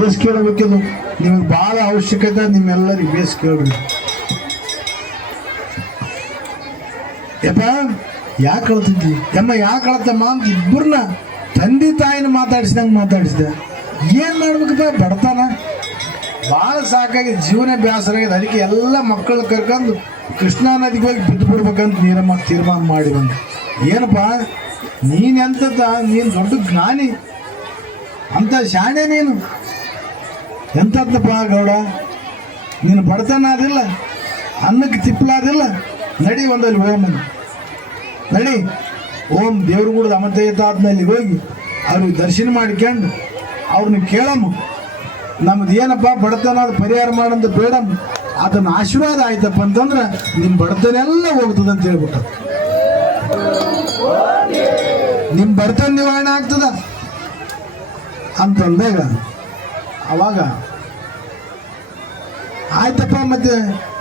Base ಕೇಳಬೇಕಿದು ನಿಮ್ಗೆ ಭಾಳ ಅವಶ್ಯಕತೆ, ನಿಮ್ಮೆಲ್ಲರಿಗೆ ಬೇಸ್ ಕೇಳಬೇಕು. ಯಪ್ಪ, ಯಾಕೆ ಕಳ್ತಿದ್ವಿ ಯಮ್ಮ, ಯಾಕೆ ಕಳ್ತಮ್ಮ ಅಂತ ಇಬ್ಬರನ್ನ ತಂದೆ ತಾಯಿನ ಮಾತಾಡಿಸಿದಂಗೆ ಮಾತಾಡಿಸಿದೆ. ಏನು ಮಾಡ್ಬೇಕಪ್ಪ? ಬಡತನ. ಭಾಳ ಸಾಕಾಗಿ ಜೀವನ ಬೇಸರ ಅದಕ್ಕೆ ಎಲ್ಲ ಮಕ್ಕಳನ್ನ ಕರ್ಕೊಂಡು ಕೃಷ್ಣಾ ನದಿಗೆ ಹೋಗಿ ಬಿದ್ದು ಬಿಡ್ಬೇಕಂತ ನೀರಮ್ಮ ತೀರ್ಮಾನ ಮಾಡಿ ಬಂದೆ. ಏನಪ್ಪ? ನೀನು ಎಂಥದ್ದ ನೀನು ದೊಡ್ಡ ಜ್ಞಾನಿ. ಅಂಥ ಶಾಣೆ ನೀನು. ಎಂಥದ್ದಪ್ಪ ಗೌಡ? ನೀನು ಬಡತನ ಅದಿಲ್ಲ ಅನ್ನಕ್ಕೆ ತಿಪ್ಪಲಾದಿಲ್ಲ. ನಡಿ ಒಂದಲ್ಲಿ ಅಂತ. ನಡಿ. ಓಂ ದೇವ್ರ ಕೂಡ ಅಮತೇತಾದ್ಮೇಲೆ ಹೋಗಿ ಅವ್ರಿಗೆ ದರ್ಶನ ಮಾಡ್ಕೊಂಡು ಅವ್ರನ್ನ ಕೇಳಮ್ಮ. ನಮ್ದು ಏನಪ್ಪ ಬಡತನ ಅದು ಪರಿಹಾರ ಮಾಡಂತ ಬೇಡಮ್ಮ. ಅದನ್ನ ಆಶೀರ್ವಾದ ಆಯ್ತಪ್ಪ ಅಂತಂದ್ರೆ ನಿಮ್ಮ ಬಡತನ ಎಲ್ಲ ಹೋಗ್ತದೆ ಅಂತ ಹೇಳ್ಬಿಟ್ಟು ನಿಮ್ಮ ಬಡತನ ನಿವಾರಣೆ ಆಗ್ತದ? ಅಂತಂದಾಗ ಅವಾಗ? ಆಯ್ತಪ್ಪ, ಮತ್ತೆ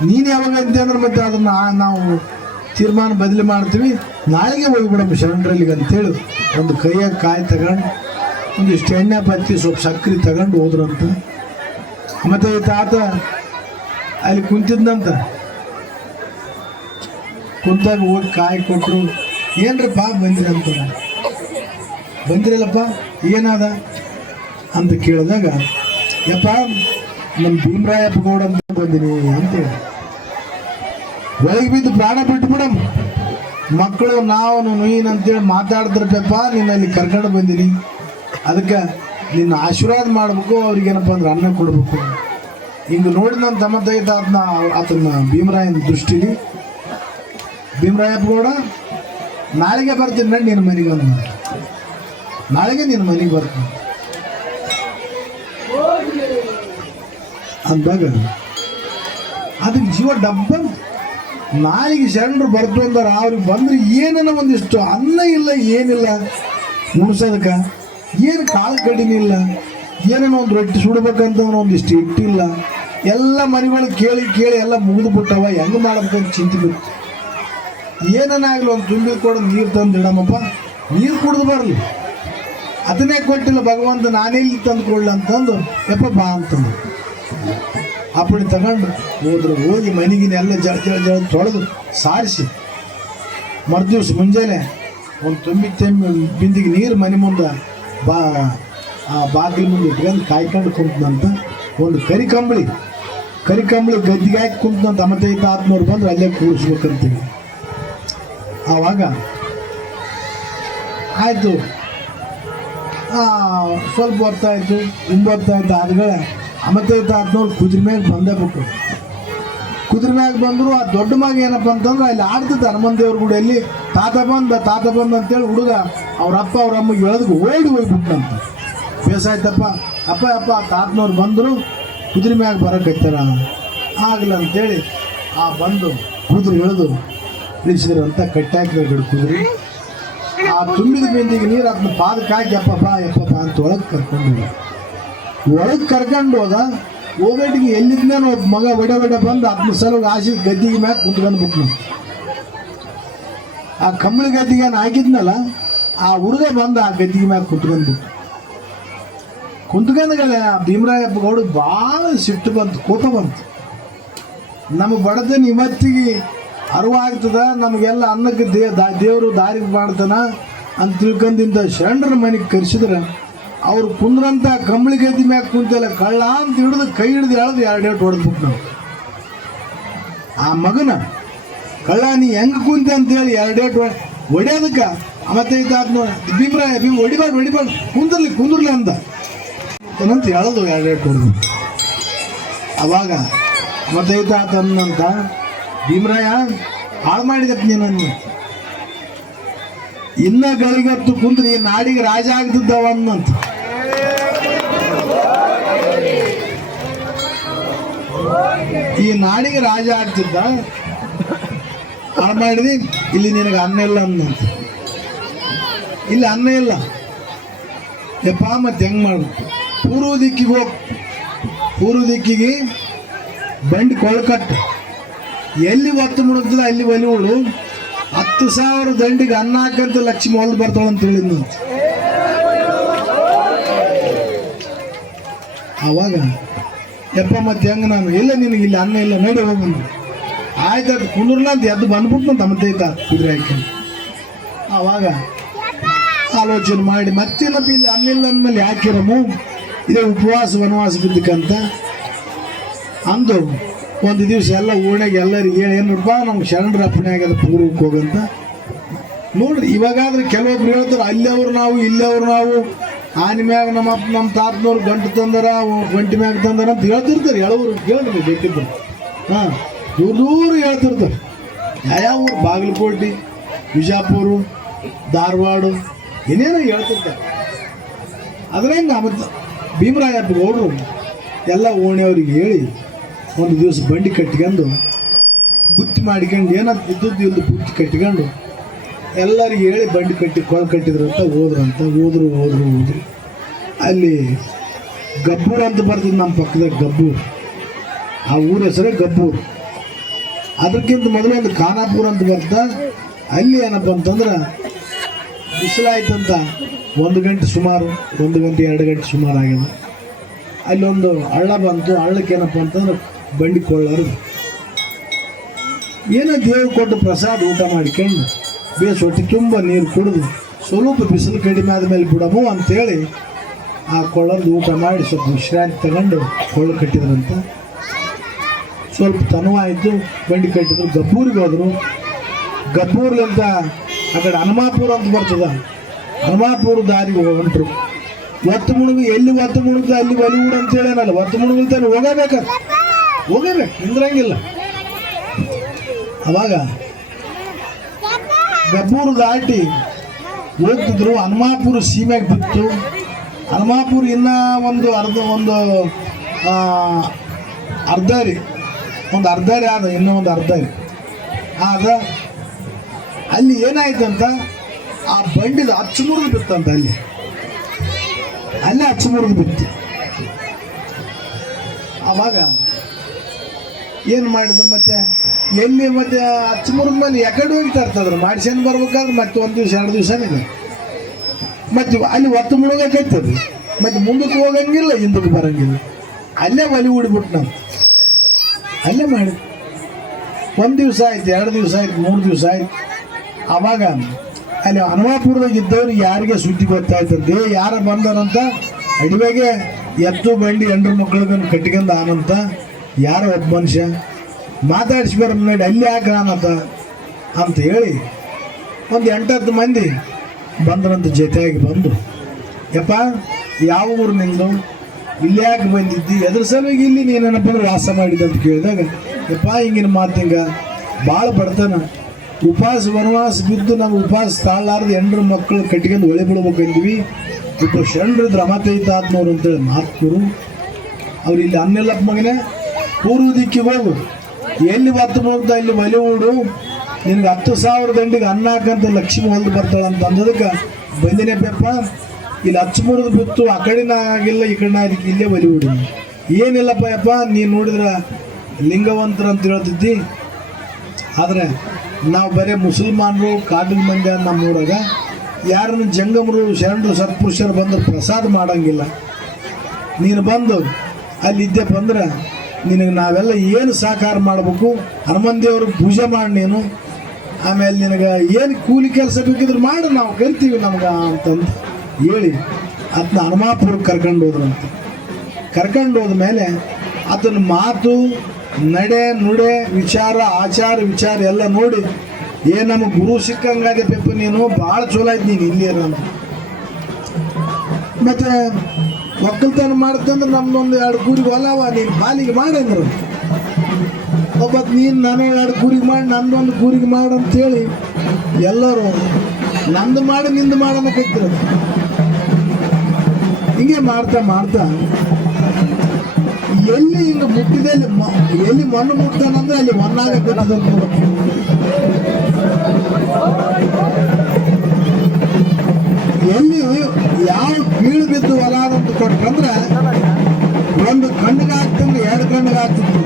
ನೀನು ಯಾವಾಗ ಅಂತೆ ಅಂದ್ರೆ ಮತ್ತೆ ಅದನ್ನ ನಾವು ತೀರ್ಮಾನ ಬದಲಿ ಮಾಡ್ತೀವಿ. ನಾಳೆಗೆ ಹೋಗ್ಬಿಡಮ್ಮ ಶರಣರಲ್ಲಿಗೆ ಅಂತೇಳಿ ಒಂದು ಕೈಯಾಗ ಕಾಯಿ ತಗೊಂಡು, ಒಂದಿಷ್ಟು ಎಣ್ಣೆ ಪತ್ತಿ ಸ್ವಲ್ಪ ಸಕ್ಕರೆ ತಗೊಂಡು ಹೋದ್ರಂತ. ಮತ್ತೆ ಈ ತಾತ ಅಲ್ಲಿ ಕುಂತಿದ್ನಂತ. ಕುಂತಾಗ ಹೋಗಿ ಕಾಯಿ ಕೊಟ್ಟರು ಏನ್ರಪ್ಪ ಬಂದಿರಂತ ಬಂದಿರಲ್ಲಪ್ಪ, ಏನಾದ? ಅಂತ ಕೇಳಿದಾಗ ಯಪ್ಪ ನಮ್ಮ ಭೀಮರಾಯಪ್ಪ ಗೌಡ ಅಂತ ಬಂದಿನಿ ಅಂತ ಹೇಳಿ. ಒಳಗೆ ಬಿದ್ದು ಪ್ರಾಣ ಬಿಟ್ಟು ಬಿಡಮ್ ಮಕ್ಕಳು ನಾವು ನೀನು ಅಂತೇಳಿ ಮಾತಾಡಿದ್ರಪ್ಪ ನಿನ್ನಲ್ಲಿ ಕರ್ಕೊಂಡು ಬಂದಿನಿ. ಅದಕ್ಕೆ ನಿನ್ನ ಆಶೀರ್ವಾದ ಮಾಡಬೇಕು, ಅವ್ರಿಗೇನಪ್ಪ ಅಂದ್ರೆ ಅನ್ನ ಕೊಡಬೇಕು. ಹಿಂಗೆ ನೋಡಿ ನನ್ನ ತಮ್ಮ ತೈತ ಅದನ್ನ ಆತನ ಭೀಮರಾಯನ ದೃಷ್ಟಿಲಿ. ಭೀಮರಾಯಪ್ಪ ಗೌಡ, ನಾಳೆಗೆ ಬರ್ತೀನಿ ನನ್ನ ನಿನ್ನ ಮನೆಗೆ ಒಂದು ನಾಳೆಗೆ ನಿನ್ನ ಮನೆಗೆ ಬರ್ತೀನಿ. ಅಂದಾಗ ಅದಕ್ಕೆ ಜೀವ ಡಬ್ಬ ನಾಲಿಗೆ ಶರಣರು ಬರ್ತು ಅಂದಾರ ಅವ್ರಿಗೆ ಬಂದ್ರೆ ಏನನ್ನ ಒಂದಿಷ್ಟು ಅನ್ನ ಇಲ್ಲ, ಏನಿಲ್ಲ. ಮುಡ್ಸೋದಕ್ಕೆ ಏನು ಕಾಳು ಕಡಿಮೆ ಇಲ್ಲ ಏನನ್ನ ಒಂದು ರೊಟ್ಟಿ ಸುಡ್ಬೇಕಂತ ಒಂದಿಷ್ಟು ಇಟ್ಟಿಲ್ಲ ಎಲ್ಲ ಮನೆಗಳು ಕೇಳಿ ಕೇಳಿ ಎಲ್ಲ ಮುಗಿದು ಬಿಟ್ಟವ, ಹೆಂಗೆ ಮಾಡಬೇಕಂತ ಚಿಂತೆ ಬಿಟ್ಟು. ಏನನ್ನಾಗಲಿ ಒಂದು ತುಂಬಿ ಕೊಡ, ನೀರು ತಂದು ಇಡಮಪ್ಪ. ನೀರು ಕುಡಿದು ಬರಲಿ. ಅದನ್ನೇ ಕೊಟ್ಟಿಲ್ಲ, ಭಗವಂತ ನಾನೇ ತಂದು ಕೊಡ್ಲಿ ಅಂತಂದು, ಯಪ್ಪ ಬಾ ಅಂತಂದು ಅಪ್ಪಳಿ ತಗೊಂಡು ಹೋದ್ರು. ಹೋಗಿ ಮನೆಗಿನ ಎಲ್ಲ ಜಳ ಜಳ ತೊಳೆದು ಸಾರಿಸಿ. ಮರುದಿವ್ಸ ಮುಂಜಾನೆ ಒಂದು ತುಂಬಿ ತೆಮ್ಮಿ ಬಿಂದಿಗೆ ನೀರು ಮನೆ ಮುಂದೆ ಬಾ, ಆ ಬಾಗಿಲು ಮುಂದೆ ಇಟ್ಕೊಂಡು ಕಾಯ್ಕೊಂಡು ಕುಂತಂತ ಒಂದು ಕರಿ ಕಂಬಳಿ ಕರಿ ಕಂಬಳಿ ಗದ್ದಿಗೆ ಹಾಕಿ ಕುಂತಂತ ಅಮತೆ ಐತ ಆತ್ಮವ್ರು ಬಂದ್ರೆ, ಅಲ್ಲೇ ಕೂರಿಸ್ಬೇಕಂತೀವಿ. ಆವಾಗ ಆಯಿತು. ಸ್ವಲ್ಪ ಹೊತ್ತಾಯ್ತು ಒಂಬತ್ತಾಯ್ತು ಆದ್ಮೇಲೆ ಅಮತೈತ ಆದ್ನವ್ರು ಕುದುರೆ ಮ್ಯಾಗ ಬಂದೇ ಬಿಟ್ರು. ಕುದುರೆ ಮ್ಯಾಗ ಬಂದರು, ಆ ದೊಡ್ಡ ಮಗ ಏನಪ್ಪ ಅಂತಂದ್ರೆ ಅಲ್ಲಿ ಆಡ್ತಿದ್ದ ಹನುಮನ್ ದೇವ್ರ ಗುಡಿಯಲ್ಲಿ, ತಾತ ಬಂದ ತಾತ ಬಂದ ಅಂತೇಳಿ ಹುಡುಗ ಅವ್ರ ಅಪ್ಪ ಅವ್ರ ಅಮ್ಮಗೆ ಎಳೆದು ಓಡಿ ಹೋಗ್ಬಿಟ್ನಂತ. ಬೇಸಾಯ್ತಪ್ಪ ಅಪ್ಪ ಅಪ್ಪ ತಾತನವ್ರು ಬಂದರು, ಕುದುರೆ ಮ್ಯಾಗ ಬರಕತ್ತಾರ ಆಗಲ್ಲ ಅಂತೇಳಿ ಆ ಬಂದು ಕುದುರೆ ಎಳೆದು, ಇಳಿಸಿದ್ರಂತ ಅಂತ ಕಟ್ಟಾಕಿರೋ ಗಿಡ ಕುದುರೆ. ಆ ತುಂಬಿದ ಬಿಂದಿಗೆ ನೀರು ಅದನ್ನ ಪಾದಕ್ಕೆ ಹಾಕಿ ಅಪ್ಪಪ್ಪ ಎಪ್ಪಪ್ಪ ಅಂತ ಒಳಗೆ ಕರ್ಕೊಂಡು ಒಳಗೆ ಕರ್ಕೊಂಡು ಹೋದ, ಹೋಗಟ್ಟಿಗೆ ಎಲ್ಲಿದ್ಮೇಲೆ ಒಬ್ಬ ಮಗ ಒಡೆ ಒಡೆ ಬಂದು ಹತ್ತು ಸಲ ಆಶಿ ಗದ್ದಿಗೆ ಮ್ಯಾಗ ಕುಂತ್ಕೊಂಡು ಬಿಟ್ನು ಆ ಕಂಬಳಿ ಗದ್ದಿಗೆ ಏನು ಹಾಕಿದ್ನಲ್ಲ ಆ ಹುಡುಗ ಬಂದು ಆ ಗದ್ದಿಗೆ ಮ್ಯಾಗ ಕುಂತ್ಕೊಂಡು ಬಿಟ್ಟು ಕುಂತ್ಕೊಂಡಾಗಲೇ ಆ ಭೀಮರಾಯಪ್ಪ ಗೌಡ ಭಾಳ ಸಿಟ್ಟು ಬಂತು, ಕೋಪ ಬಂತು. ನಮ್ಮ ಬಡತನ ಇವತ್ತಿಗೆ ಅರಿವಾಗ್ತದ ನಮಗೆಲ್ಲ ಅನ್ನಕ್ಕೆ ದೇ ದೇವರು ದಾರಿ ಮಾಡ್ತಾನ ಅಂತ ತಿಳ್ಕೊಂಡಿಂದ ಶರಣರ ಮನೆಗೆ ಕರೆಸಿದ್ರೆ ಅವ್ರು ಕುಂದ್ರಂತ ಕಂಬಳಿ ಗದ್ದಿ ಮ್ಯಾಗ ಕುಂತಲ್ಲ, ಕಳ್ಳ ಅಂತ ಹಿಡಿದು ಕೈ ಹಿಡಿದು ಎಳೆದು ಎರಡು ಏಟು ಹೊಡೆದ್ಬಿಟ್ಟು ನಾವು ಆ ಮಗನ, ಕಳ್ಳ ನೀ ಹೆಂಗೆ ಕುಂತೆ ಅಂತೇಳಿ ಎರಡು ಏಟು ಹೊಡೆಯೋದಕ್ಕೆ. ಮತ್ತೆ ಇದ್ದಾದ ನೋಡಿ ಭೀಮರಾಯ ಭೀಮ್ ಹೊಡಿಬಾರ್ದು ಹೊಡಿಬಾರ್ದು ಕುಂದ್ರಲಿ ಕುಂದ್ರಲಿ ಅಂತ ಏನಂತ ಎಳೆದು ಎರಡು ಏಟು ಹೊಡೆದು. ಅವಾಗ ಮತ್ತೆ ಆತ ಅನ್ನಂತ, ಭೀಮರಾಯ, ಹಾಳು ಮಾಡಿದಪ್ಪ ನೀನನ್ನು ಇನ್ನ ಗಳಿಗತ್ತು ಕುಂದ್ರಿ, ನಾಡಿಗೆ ರಾಜ ಆಗ್ತಿದ್ದವ ಈ ನಾಡಿಗೆ ರಾಜ ಆಡ್ತಿದ್ದ ಹಾಳು ಮಾಡಿದಿ, ಇಲ್ಲಿ ನಿನಗೆ ಅನ್ನ ಇಲ್ಲ ಅನ್ನಂತ ಇಲ್ಲಿ ಅನ್ನ ಇಲ್ಲ. ಯಪ್ಪ, ಮತ್ತೆ ಹೆಂಗ್ ಮಾಡು ಪೂರ್ವ ದಿಕ್ಕಿಗೆ ಹೋಗ್. ಪೂರ್ವ ದಿಕ್ಕಿಗೆ ಬಂಡಿ ಕೊಳಕಟ್ಟು ಎಲ್ಲಿ ಒತ್ತು ಮುಳುಗ್ತದ, ಅಲ್ಲಿ ಒಲಿವಳು ಹತ್ತು ಸಾವಿರ ದಂಡಿಗೆ ಅನ್ನ ಹಾಕಂತ ಲಕ್ಷ್ಮಿ ಹೊಲ್ದು ಬರ್ತಾಳ ಅಂತ ಹೇಳಿದ್ನಂತ ಅವಾಗ ಯಪ್ಪ ಮತ್ತೆ ಹೆಂಗೆ ನಾನು? ಇಲ್ಲ ನಿನಗೆ ಇಲ್ಲಿ ಅನ್ನ ಇಲ್ಲ, ನಡಿ ಹೋಗು ಆಯ್ತು, ಅದು ಕುಂದ್ರಲ್ಲ ಎದ್ದು ಬಂದ್ಬಿಟ್ಟು ತಮ್ಮ ತೈತ ಕುದುರೆ ಹಾಕಿ. ಆವಾಗ ಆಲೋಚನೆ ಮಾಡಿ ಮತ್ತೇನಪ್ಪ ಇಲ್ಲಿ ಅನ್ನಿಲ್ಲ ಅಂದಮೇಲೆ ಯಾಕಿರಮು ಇದೇ ಉಪವಾಸ, ವನವಾಸ ಬಿದ್ದಕ್ಕಂತ ಅಂದು ಒಂದು ದಿವಸ ಎಲ್ಲ ಓಣ್ಯಾಗ ಎಲ್ಲರಿಗೆ ಹೇಳಿ, ಏನು ನೋಡ್ಬಾ ನಮ್ಗೆ ಶರಣರ ಅಪ್ಪಣೆ ಆಗ್ಯದ ಪೂರ್ವಕ್ಕೆ ಹೋಗಂತ ನೋಡ್ರಿ, ಇವಾಗಾದ್ರೆ ಕೆಲವೊಬ್ರು ಹೇಳ್ತಾರೆ ಅಲ್ಲವ್ರು ನಾವು ಇಲ್ಲವ್ರು ನಾವು. ಆನೆ ಮ್ಯಾಗ ನಮ್ಮ ನಮ್ಮ ತಾತನವ್ರು ಗಂಟು ತಂದರ ಗಂಟು ಮ್ಯಾಗ ತಂದಾರ ಅಂತ ಹೇಳ್ತಿರ್ತಾರೆ. ಹೇಳೋರು ಕೇಳಿದ್ರಿ ಬೇಕಿದ್ರು. ಹಾಂ, ದೂರ ದೂರ ಹೇಳ್ತಿರ್ತಾರೆ. ಯಾವ ಊರು? ಬಾಗಲಕೋಟೆ, ಬಿಜಾಪುರ, ಧಾರವಾಡ, ಏನೇನೋ ಹೇಳ್ತಿರ್ತಾರೆ. ಅದ್ರಂಗ ಮತ್ತು ಭೀಮರಾಯಪ್ಪ ಗೌಡ್ರು ಎಲ್ಲ ಓಣಿಯವ್ರಿಗೆ ಹೇಳಿ ಒಂದು ದಿವಸ ಬಂಡಿ ಕಟ್ಕೊಂಡು ಬುತ್ತಿ ಮಾಡ್ಕೊಂಡು ಏನಂತ ಇದ್ದದ್ದು ಬುತ್ತಿ ಕಟ್ಕೊಂಡು ಎಲ್ಲರಿಗೆ ಹೇಳಿ ಬಂಡಿ ಕಟ್ಟಿ, ಕೊಳ ಕಟ್ಟಿದ್ರು ಅಂತ ಹೋದ್ರು ಅಂತ, ಹೋದ್ರು ಹೋದ್ರು ಅಲ್ಲಿ ಗಬ್ಬೂರ್ ಅಂತ ಬರ್ತದೆ ನಮ್ಮ ಪಕ್ಕದಾಗ ಗಬ್ಬೂರ್. ಆ ಊರ ಹೆಸರೇ ಗಬ್ಬೂರ್. ಅದಕ್ಕಿಂತ ಮೊದಲು ಒಂದು ಖಾನಾಪುರ ಅಂತ ಬರ್ತಾ, ಅಲ್ಲಿ ಏನಪ್ಪ ಅಂತಂದ್ರೆ ಬಿಸಿಲಾಯ್ತಂತ ಒಂದು ಗಂಟೆ ಸುಮಾರು, ಒಂದು ಗಂಟೆ, ಎರಡು ಗಂಟೆ ಸುಮಾರು ಆಗಿದೆ. ಅಲ್ಲೊಂದು ಹಳ್ಳ ಬಂತು, ಹಳ್ಳಕ್ಕೆ ಏನಪ್ಪ ಅಂತಂದ್ರೆ ಬಂಡಿ ಕೊಳ್ಳರು. ಏನೋ ದೇವ್ರು ಕೊಟ್ಟು ಪ್ರಸಾದ ಊಟ ಮಾಡ್ಕೊಂಡು ಬೇಸ್ ಹೊಟ್ಟೆ ತುಂಬ ನೀರು ಕುಡಿದು ಸ್ವಲ್ಪ ಬಿಸಿಲು ಕಡಿಮೆ ಆದಮೇಲೆ ಬಿಡಮು ಅಂತೇಳಿ ಆ ಕೊಳ್ಳೊಂದು ಊಟ ಮಾಡಿ ಸ್ವಲ್ಪ ವಿಶ್ರಾಂತಿ ತಗೊಂಡು ಕೊಳ್ಳು ಕಟ್ಟಿದ್ರಂತ ಸ್ವಲ್ಪ ತನುವಾಯಿತು ಬಂಡಿ ಕಟ್ಟಿದ್ರು. ಗಬ್ಬೂರಿಗೆ ಹೋದರು. ಗಬ್ಬೂರ್ಲಿಂದ ಆ ಕಡೆ ಹನುಮಾಪುರ ಅಂತ ಬರ್ತದ. ಹನುಮಾಪುರ ದಾರಿಗೆ ಹೊಂಟರು ಒತ್ತು ಮುಳುಗು ಎಲ್ಲಿ ಒತ್ತು ಮುಳುಗ ಅಲ್ಲಿ ಬಲಿವುಡ್ ಅಂತ ಹೇಳೇನಲ್ಲ, ಒತ್ತು ಮುಳುಗುತ್ತಾನೆ ಹೋಗಬೇಕ? ಹೋಗಬೇಕು ನಿಂದ್ರಂಗಿಲ್ಲ ಅವಾಗ ಗಬ್ಬೂರು ದಾಟಿ ಹೋಗ್ತಿದ್ರು. ಹನುಮಾಪುರ ಸೀಮೆಗೆ ಬಿತ್ತು. ಹನುಮಾಪುರ ಇನ್ನೂ ಒಂದು ಅರ್ಧ, ಒಂದು ಅರ್ಧರಿ ಒಂದು ಅರ್ಧರಿ ಆದ, ಇನ್ನೂ ಒಂದು ಅರ್ಧರಿ. ಆದ, ಅಲ್ಲಿ ಅಂತ ಆ ಬಂಡಿದ ಅಚ್ಚು ಮುರಿದು ಬಿತ್ತಂತ ಅಲ್ಲಿ. ಅಲ್ಲೇ ಅಚ್ಚು ಮುರಿದು ಬಿತ್ತು. ಆವಾಗ ಏನು ಮಾಡಿದ್ರು ಮತ್ತೆ? ಎಲ್ಲಿ ಮತ್ತೆ ಅಚ್ಚುಮುರು ಮನೆ ಮೇಲೆ ಎಕಡೆ ಹೋಗಿ ತರ್ತದ್ರು ಮಾಡಿಸ್ಕೊಂಡು ಬರ್ಬೇಕಾದ್ರೆ ಮತ್ತೆ ಒಂದು ದಿವಸ, ಎರಡು ದಿವಸನೇ ಮತ್ತೆ ಅಲ್ಲಿ ಒತ್ತು ಮುಳುಗಕ್ಕೈತದು ಮತ್ತೆ ಮುಂದಕ್ಕೆ ಹೋಗಂಗಿಲ್ಲ, ಹಿಂದಕ್ಕೆ ಬರಂಗಿಲ್ಲ. ಅಲ್ಲೇ ಒಲಿ ಉಡ್ಬಿಟ್ಟು ನಾವು. ಅಲ್ಲೇ ಮಾಡಿ. ಒಂದು ದಿವಸ ಆಯ್ತು, ಎರಡು ದಿವಸ ಆಯ್ತು, ಮೂರು ದಿವಸ ಆಯ್ತು. ಆವಾಗ ಅಲ್ಲಿ ಹನುಮಾಪುರದಾಗ ಇದ್ದವ್ರಿಗೆ ಯಾರಿಗೆ ಸುದ್ದಿ ಗೊತ್ತಾಯ್ತಂತೆ ಯಾರ ಬಂದರಂತ ಅಡಿವೆಗೆ ಎತ್ತು ಬಂಡಿ ಹೆಂಡ್ರು ಮಕ್ಕಳಿಗೆ ಕಟ್ಕೊಂಡು ಆನಂತ. ಯಾರೋ ಒಬ್ಬ ಮನುಷ್ಯ? ಮಾತಾಡಿಸಿ ಬರ ನೋಡಿ ಅಲ್ಲಿ ಆನಂತ ಅಂತ ಹೇಳಿ ಒಂದು ಎಂಟತ್ತು ಮಂದಿ ಬಂದ್ರಂತ ಜೊತೆಯಾಗಿ ಬಂದು, ಯಪ್ಪ, ಯಾವ ಊರು ನಿಂದು? ಇಲ್ಲಿ ಯಾಕೆ ಬಂದಿದ್ದಿ? ಎದ್ರ ಸಲುವಾಗಿ ಇಲ್ಲಿ ನೀನೇನಪ್ಪ ಅಂದ್ರೆ ವಾಸ ಮಾಡಿದ್ದೆ ಅಂತ ಕೇಳಿದಾಗ, ಯಪ್ಪ, ಹಿಂಗಿನ ಮಾತಿಂಗ ಭಾಳ ಬಡತನ. ಉಪವಾಸ ವನವಾಸ ಬಿದ್ದು ನಾವು ಉಪವಾಸ ತಾಳಲಾರ್ದು ಎಂಟ್ರ ಮಕ್ಕಳು ಕಟ್ಕೊಂಡು ಒಳೆ ಬಿಡ್ಬೇಕಂದ್ವಿ. ಇಬ್ಬರು ಶರಣರು ರಮತೈತ ಆತ್ಮವ್ರು ಅಂತೇಳಿ ಮಾತ್ಮರು ಅವ್ರು ಇಲ್ಲಿ ಅನ್ನೆಲ್ಲಪ್ಪ ಮಗನೇ ಪೂರ್ವ ದಿಕ್ಕಿಗೆ ಹೋಗು. ಎಲ್ಲಿ ಬತ್ತು ಮುಗ್ದ ಇಲ್ಲಿ ಒಲೆ ಊಡು ನಿನಗೆ ಹತ್ತು ಸಾವಿರ ದಂಡಿಗೆ ಅನ್ನಾಕಂತ ಲಕ್ಷ್ಮಿ ಹೊಲ್ದು ಬರ್ತಾಳೆ ಅಂತ ಅಂದದಕ್ಕೆ ಬಂದಿನೇ ಪೆಪ್ಪ ಇಲ್ಲಿ ಹಚ್ಚು ಮುರಿದು ಬಿತ್ತು, ಆ ಕಡೆನ ಆಗಿಲ್ಲ, ಈ ಕಡೆ ಅದಕ್ಕೆ ಇಲ್ಲೇ ಬಲಿ ಊಡಿ ಏನಿಲ್ಲಪ್ಪ ಯಪ್ಪ ನೀನು ನೋಡಿದ್ರೆ ಲಿಂಗವಂತರ ಅಂತ ಹೇಳ್ತಿದ್ದಿ. ಆದರೆ ನಾವು ಬರೀ ಮುಸಲ್ಮಾನರು, ಕಾಡಿನ ಮಂದಿ ನಮ್ಮ ಊರಾಗ ಯಾರನ್ನು ಜಂಗಮರು, ಶರಣರು, ಸತ್ಪುರುಷರು ಬಂದು ಪ್ರಸಾದ ಮಾಡಂಗಿಲ್ಲ. ನೀನು ಬಂದು, ಅಲ್ಲಿ ಬಂದ್ರೆ ನಿನಗೆ ನಾವೆಲ್ಲ ಏನು ಸಹಕಾರ ಮಾಡಬೇಕು? ಹನುಮನ್ ದೇವ್ರ ಪೂಜೆ ಮಾಡಿ ನೀನು. ಆಮೇಲೆ ನಿನಗೆ ಏನು ಕೂಲಿ ಕೆಲಸ ಬೇಕಿದ್ರು ಮಾಡಿ, ನಾವು ಕರಿತೀವಿ ನಮ್ಗೆ ಅಂತಂದು ಹೇಳಿ ಅದನ್ನ ಹನುಮಾಪುರಕ್ಕೆ ಕರ್ಕೊಂಡು ಹೋದ್ರಂತೆ ಕರ್ಕೊಂಡು ಹೋದ್ಮೇಲೆ ಅದನ್ನ ಮಾತು, ನಡೆ, ನುಡೆ, ವಿಚಾರ, ಆಚಾರ, ವಿಚಾರ ಎಲ್ಲ ನೋಡಿ, ಏ ನಮ್ಮ ಗುರು ಸಿಕ್ಕಂಗಾಗೆ ಪೆಪ್ಪ ನೀನು, ಭಾಳ ಚಲೋ ಆಯ್ತು ನೀನು ಇಲ್ಲಿ ಅಂತ ಮತ್ತೆ ಒಕ್ಕಲ್ತನ ಮಾಡ್ತಂದ್ರೆ ನಮ್ದೊಂದು ಎರಡು ಕೂರಿಗೆ ಹೊಲವ, ನೀನು ಬಾಲಿಗೆ ಮಾಡಂದ್ರು ಒಬ್ಬತ್ತು ನೀನು ನಾನು ಎರಡು ಕೂರಿಗೆ ಮಾಡಿ, ನಂದೊಂದು ಕೂರಿಗೆ ಮಾಡು ಅಂತೇಳಿ ಎಲ್ಲರೂ ನಂದು ಮಾಡಿ, ನಿಂದು ಮಾಡೋಣ ಕೈತಿರ ಹಿಂಗೆ ಮಾಡ್ತಾ ಮಾಡ್ತಾ ಎಲ್ಲಿ ಹಿಂಗೆ ಮುಟ್ಟಿದೆ ಅಲ್ಲಿ ಎಲ್ಲಿ ಮಣ್ಣು ಮುಟ್ತಾನಂದ್ರೆ ಅಲ್ಲಿ ಮಣ್ಣಾಗ ಕಟ್ಟದಂತ ಎಲ್ಲಿ ಯಾವ ಕೀಳು ಬಿದ್ದು ಹೊಲ ಕೊಟ್ಟಂದ್ರೆ ಒಂದು ಕಣ್ಣಿಗೆ ಹಾಕ್ತಂದ್ರೆ ಎರಡು ಕಣ್ಣಿಗೆ ಹಾಕ್ತಿತ್ತು